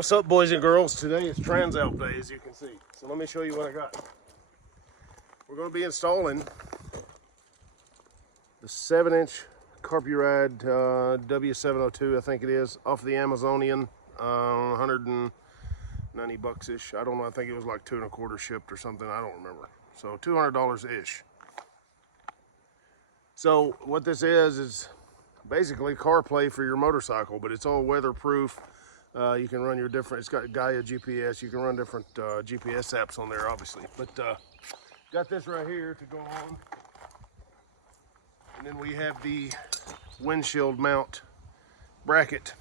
What's up, boys and girls? Today is Transalp day, as you can see. So let me show you what I got. We're going to be installing the 7-inch Carpuride W702, I think it is, off the Amazonian, 190 bucks-ish. I don't know, I think it was like 2 1/4 shipped or something, I don't remember. So $200-ish. So what this is basically CarPlay for your motorcycle, but it's all weatherproof. You can run your different, it's got Gaia GPS, you can run different GPS apps on there, obviously. But got this right here to go on. And then we have the windshield mount bracket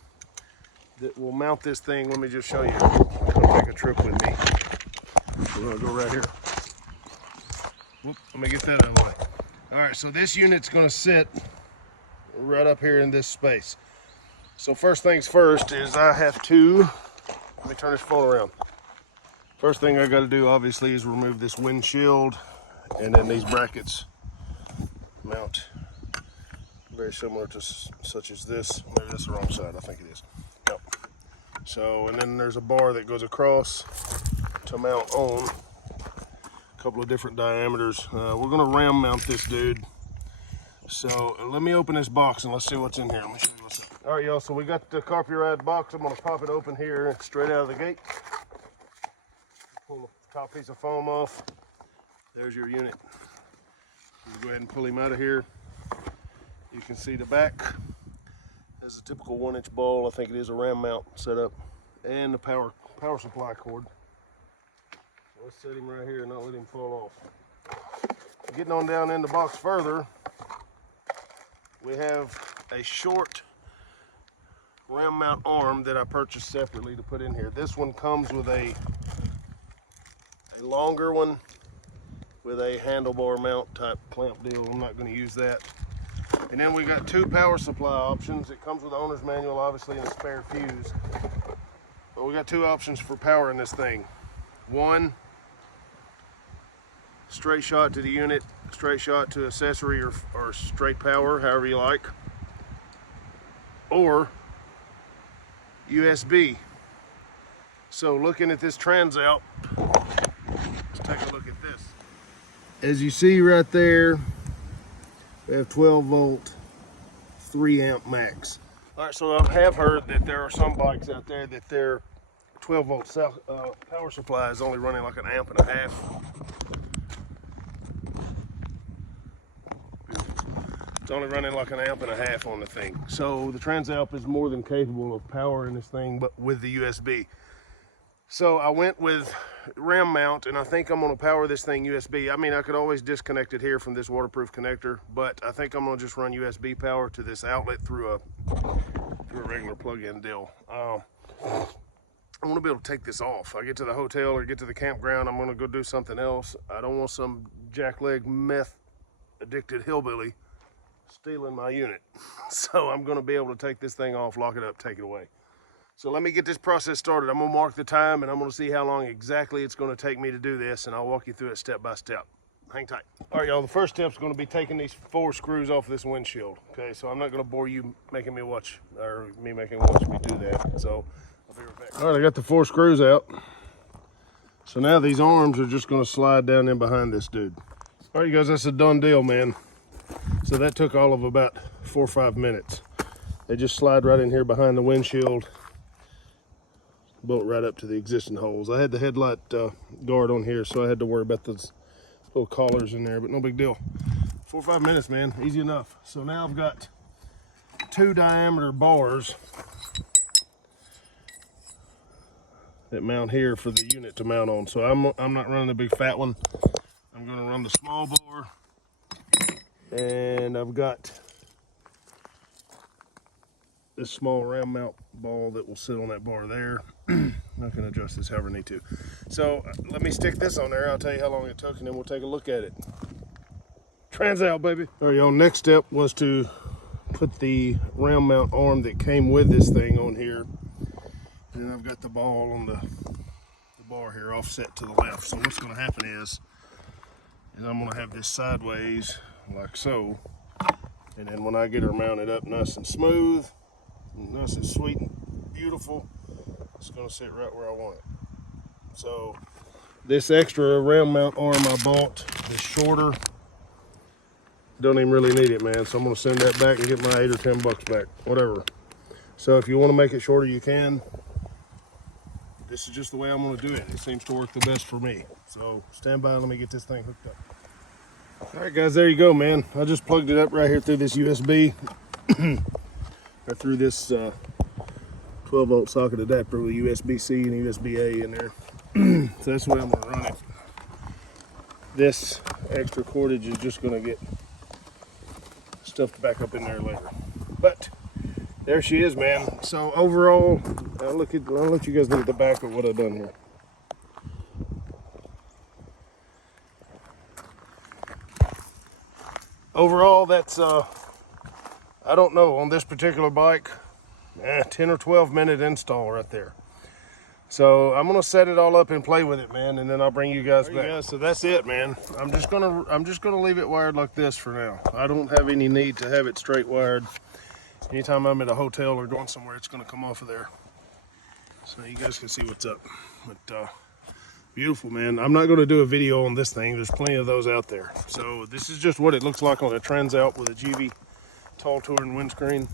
that will mount this thing. Let me just show you. Come take a trip with me. We're gonna go right here. Whoop, let me get that out of the way. All right, so this unit's gonna sit right up here in this space. So first things first is I have to, let me turn this phone around. First thing I gotta do obviously is remove this windshield, and then these brackets mount very similar to such as this. Maybe that's the wrong side, I think it is. Yep. So, and then there's a bar that goes across to mount on. A couple of different diameters. We're gonna ram mount this dude. So let me open this box and let's see what's in here. Let me show you what's up. All right, y'all, so we got the Carpuride box. I'm gonna pop it open here straight out of the gate. Pull the top piece of foam off. There's your unit. You go ahead and pull him out of here. You can see the back has a typical 1-inch ball. I think it is a ram mount setup, and the power supply cord. So let's set him right here and not let him fall off. Getting on down in the box further, we have a short ram mount arm that I purchased separately to put in here. This one comes with a longer one with a handlebar mount type clamp deal. I'm not going to use that. And then we got 2 power supply options. It comes with the owner's manual, obviously, and a spare fuse. But we got 2 options for power in this thing. One, straight shot to the unit, straight shot to accessory, or straight power, however you like. Or USB. So looking at this Transalp, let's take a look at this. As you see right there, we have 12 volt, 3 amp max. All right, so I have heard that there are some bikes out there that their 12 volt power supply is only running like 1.5 amps. It's only running like 1.5 amps on the thing. So the Transalp is more than capable of powering this thing, but with the USB. So I went with ram mount, and I think I'm gonna power this thing USB. I mean, I could always disconnect it here from this waterproof connector, but I think I'm gonna just run USB power to this outlet through a regular plug-in deal. I want to be able to take this off. I get to the hotel or get to the campground, I'm gonna go do something else. I don't want some jackleg meth addicted hillbilly stealing my unit. So I'm gonna be able to take this thing off, lock it up, take it away. So let me get this process started. I'm gonna mark the time and I'm gonna see how long exactly it's gonna take me to do this, and I'll walk you through it step by step. Hang tight. All right, y'all, the first step's gonna be taking these 4 screws off this windshield. Okay, so I'm not gonna bore you making me watch me do that. So I'll be right back. All right, I got the 4 screws out. So now these arms are just gonna slide down in behind this dude. All right, you guys, that's a done deal, man. So that took all of about 4 or 5 minutes. They just slide right in here behind the windshield, bolt right up to the existing holes. I had the headlight guard on here, so I had to worry about those little collars in there, but no big deal. 4 or 5 minutes, man, easy enough. So now I've got 2 diameter bars that mount here for the unit to mount on. So I'm not running the big fat one. I'm gonna run the small bar, and I've got this small ram mount ball that will sit on that bar there. I can adjust this however I need to. So let me stick this on there. I'll tell you how long it took, and then we'll take a look at it. Transalp, baby. All right, y'all, next step was to put the ram mount arm that came with this thing on here. And then I've got the ball on the bar here offset to the left. So what's gonna happen is I'm gonna have this sideways like so. And then when I get her mounted up nice and smooth, nice and sweet and beautiful, It's gonna sit right where I want it. So this extra round mount arm I bought is shorter. Don't even really need it, man. So I'm gonna send that back and get my 8 or 10 bucks back, whatever. So if you want to make it shorter, you can. This is just the way I'm gonna do it. It seems to work the best for me. So stand by, let me get this thing hooked up. All right, guys, there you go, man. I just plugged it up right here through this USB. Or through this 12-volt socket adapter with USB-C and USB-A in there. So that's the way I'm gonna run it. This extra cordage is just gonna get stuffed back up in there later. But there she is, man. So overall, I'll let you guys look at the back of what I've done here. Overall, that's I don't know, on this particular bike, 10 or 12 minute install right there. So I'm gonna set it all up and play with it, man, and then I'll bring you guys back. Yeah, so that's it, man. I'm just gonna leave it wired like this for now. I don't have any need to have it straight wired. Anytime I'm at a hotel or going somewhere, it's gonna come off of there. So you guys can see what's up. But beautiful, man. I'm not gonna do a video on this thing. There's plenty of those out there. So this is just what it looks like on a Transalp with a GV tall touring windscreen.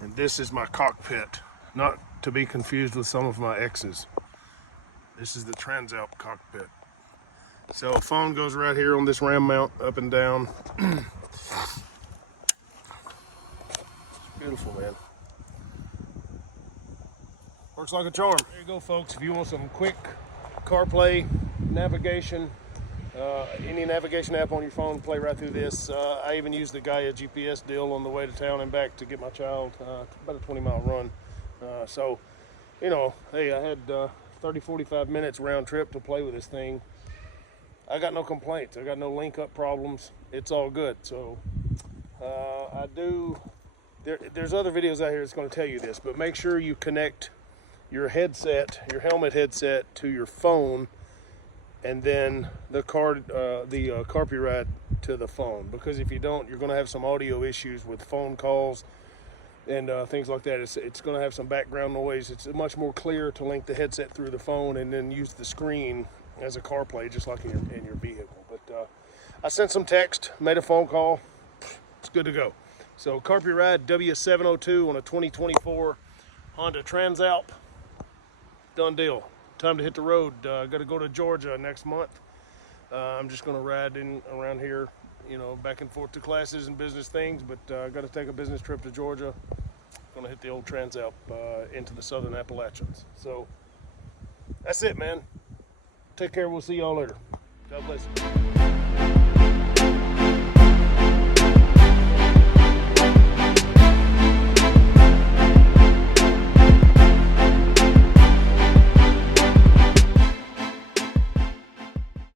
And this is my cockpit, not to be confused with some of my exes. This is the Transalp cockpit. So phone goes right here on this ram mount, up and down. Beautiful, man. Works like a charm. There you go, folks. If you want some quick CarPlay navigation, any navigation app on your phone, play right through this. I even used the Gaia GPS deal on the way to town and back to get my child about a 20-mile run. So, you know, hey, I had 30-45 minutes round trip to play with this thing. I got no complaints. I got no link up problems. It's all good. So there's other videos out here that's going to tell you this, but make sure you connect your headset, your helmet headset, to your phone, and then the Carpuride to the phone. Because if you don't, you're going to have some audio issues with phone calls and things like that. It's going to have some background noise. It's much more clear to link the headset through the phone and then use the screen as a CarPlay, just like in your vehicle. But I sent some text, made a phone call. It's good to go. So Carpuride W702 on a 2024 Honda Transalp. Done deal. Time to hit the road. Got to go to Georgia next month. I'm just going to ride in around here, you know, back and forth to classes and business things, but got to take a business trip to Georgia. Going to hit the old Transalp into the southern Appalachians. So that's it, man. Take care. We'll see y'all later. God bless you.